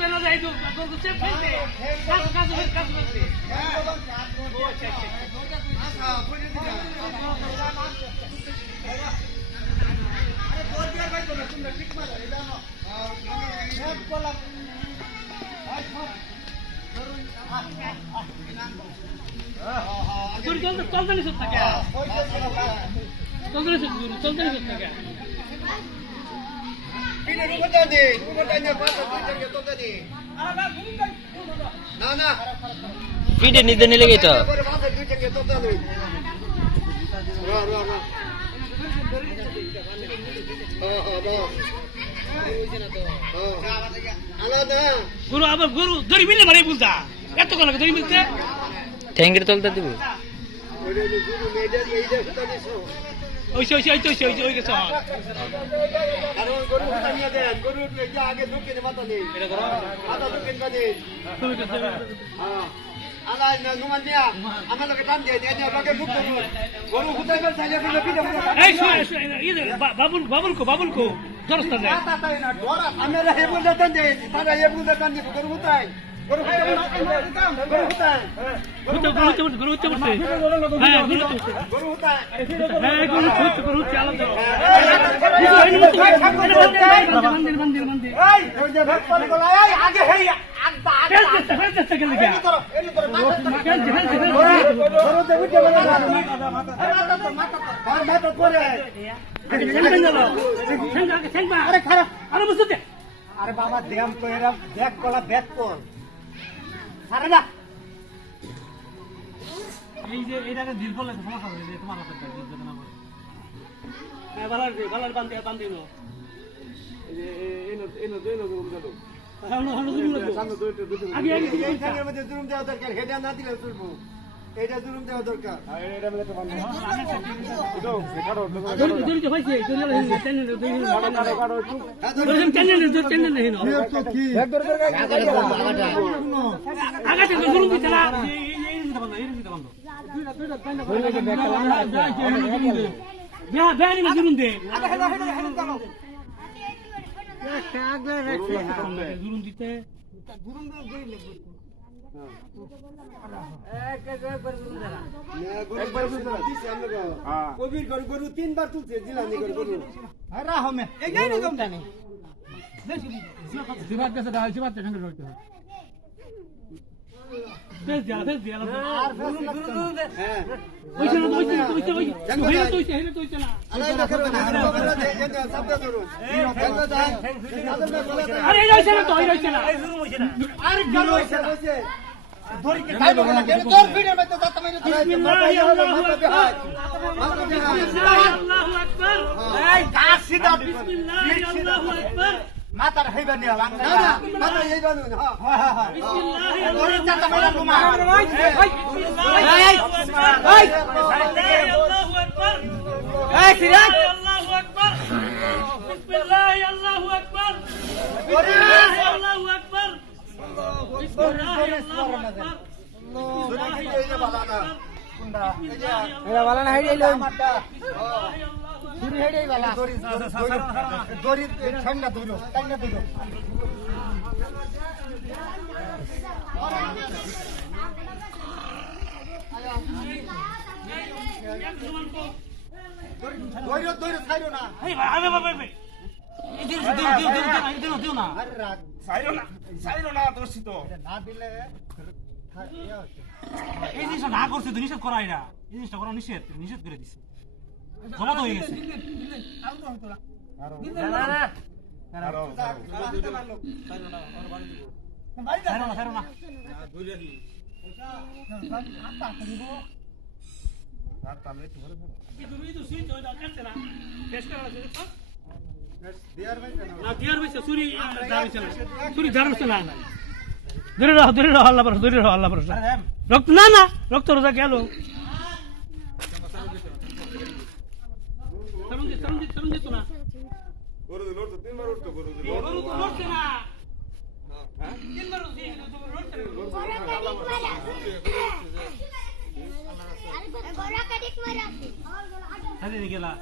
বেলা যাই তো গরু চেপ ফেলতে কাজ করতে ও আচ্ছা আচ্ছা আরে তোর দিয়ে ভাই তো তোমরা ঠিক মারো এটা না সব বলা আই সব তোর চলতে নিছ থাকে চলতে নিছ থাকে কিনে কোথা দে কোথা নিয়ে পাতা তুই থেকে তোকে দে না না ফিডে নিতে নিলে গেছ করে পাতা তুই থেকে তোকে লই রা আলাদা গরু আবার গরু দড়ি মিলে মারে বুঝা এত কোন দড়ি মিলতে ঠ্যাঙ্গের তলতে দিব ওরে গুরু মেডাল এইটা কথা দিছো ওই গেছে আরে গরু কোথা নিয়ে দেন গরু যা আগে ঢুকে দে মাথা নেই এটা করো মাথা ঢুকে দে হ্যাঁ আলা নুমান দিয়া আমার লগে টান দিয়ে দিয়ে লগে মুখ গরু কোথায় গেল চাইলে ফিরে ফিরে এই বাবুল কো দরস্তা দে তাই না ডরা আমরা হে বলতে টান দে তারা হে বলতে টান দে গরু কোথায় গরু কোথায় গরু উঠতে হ্যাঁ গরু কোথায় গরু চালাতে মন্দির এই ওই যে ভাগ করে গলা এই আগে হেই ফেলতে গেল গিয়া গরু দেবি দেবে না মাথা করে আরে খারাপ আরে বুঝতে আরে বাবা দেম তো এরা ব্যাক কলা ব্যাক কর সারা না এই যে এটাকে দিল বলে সমস্যা হবে যে তোমার হাতে দিল দেবে না বলে হ্যাঁ বালার বান্ধে নো এনো জুম দাও আগে এই জায়গার মধ্যে জুম দেওয়া দরকার হেডা না দিলে চলবো এইটা জুম দেওয়া দরকার দড়ি তো হইছে চ্যানেল হেন আগাতে গরু দিতে না এই বন্ধ বেহানি মা জুরুন দে জুরুন দিতে গরু তিনবার তুলছে জিলানি গরু মাতার হইবার নিয়ে মাতার হইবার নিয়ে ঠান্ডা ধরো না এই জিনিসটা না করছে তো নিষেধ করা এটা এই জিনিসটা করা নিষেধ করে দিছে জমা তো হয়ে গেছে রক্ত না না রক্ত রোজা গেল গেলা